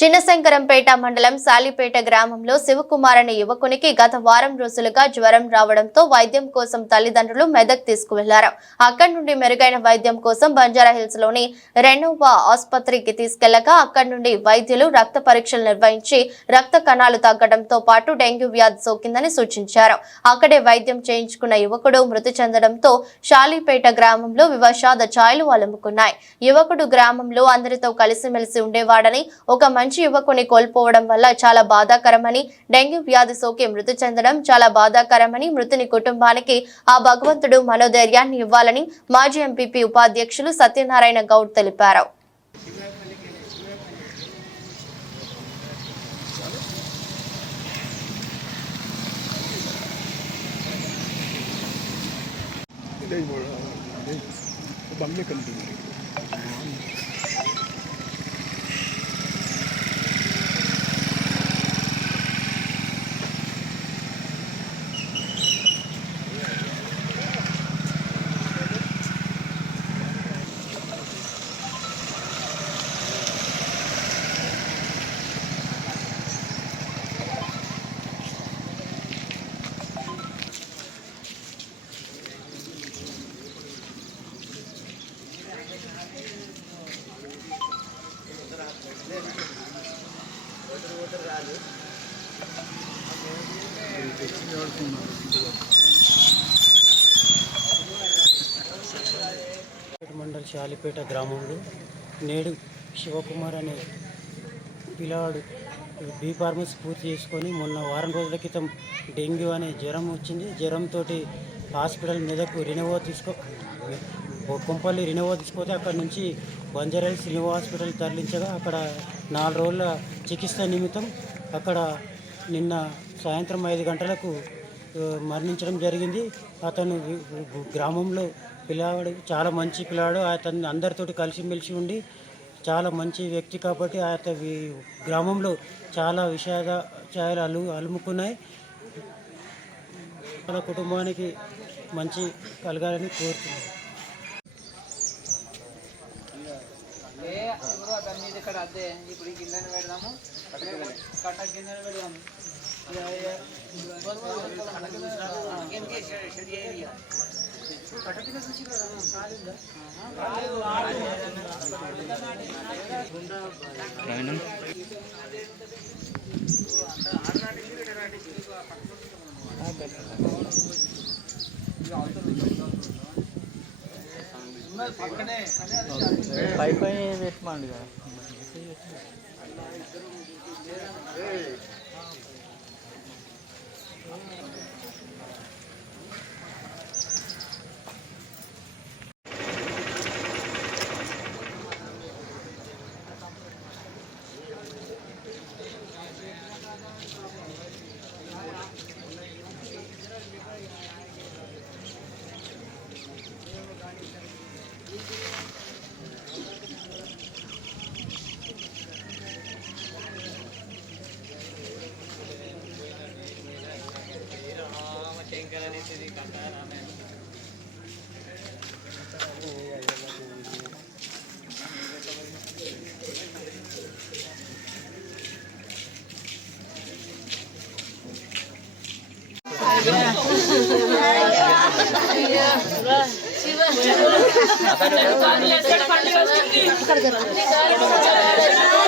చిన్నశంకరంపేట మండలం సాలిపేట గ్రామంలో శివకుమార్ అనే యువకునికి గత వారం రోజులుగా జ్వరం రావడంతో వైద్యం కోసం తల్లిదండ్రులు మెదక్ తీసుకువెళ్లారు. అక్కడి నుండి మెరుగైన వైద్యం కోసం బంజారాహిల్స్ లోని రెనోవా ఆసుపత్రికి తీసుకెళ్లగా అక్కడి నుండి వైద్యులు రక్త పరీక్షలు నిర్వహించి రక్త కణాలు తగ్గడంతో పాటు డెంగ్యూ వ్యాధి సోకిందని సూచించారు. అక్కడే వైద్యం చేయించుకున్న యువకుడు మృతి చెందడంతో సాలిపేట గ్రామంలో విషాద ఛాయలు అలుముకున్నాయి. యువకుడు గ్రామంలో అందరితో కలిసిమెలిసి ఉండేవాడని, ఒక మంచి యువకుని కోల్పోవడం వల్ల చాలా బాధాకరమని, డెంగ్యూ వ్యాధి సోకి మృతి చెందడం చాలా బాధాకరమని, మృతుని కుటుంబానికి ఆ భగవంతుడు మనోధైర్యాన్ని ఇవ్వాలని మాజీ ఎంపీపీ ఉపాధ్యక్షులు సత్యనారాయణ గౌడ్ తెలిపారు. మండల్ సాలిపేట గ్రామంలో నేడు శివకుమార్ అనే పిల్లవాడు బీ ఫార్మసీ పూర్తి చేసుకొని మొన్న వారం రోజుల క్రితం డెంగ్యూ అనే జ్వరం వచ్చింది. జ్వరంతో హాస్పిటల్ మెదక్ కొంపల్లి రెనోవా తీసుకుపోతే అక్కడ నుంచి బంజారాహిల్స్ రెనోవా హాస్పిటల్ తరలించగా అక్కడ 4 రోజుల చికిత్స నిమిత్తం అక్కడ నిన్న సాయంత్రం 5 గంటలకు మరణించడం జరిగింది. అతను గ్రామంలో పిల్లవాడు చాలా మంచి పిల్లవాడు. అతను అందరితోటి కలిసిమెలిసి ఉండి చాలా మంచి వ్యక్తి కాబట్టి అతని గ్రామంలో చాలా విషాద ఛాయలు అలుముకున్నాయి. వాళ్ళ కుటుంబానికి మంచి కలగాలని కోరుతున్నాను. పై పెట్టమండి కదా.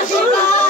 శివ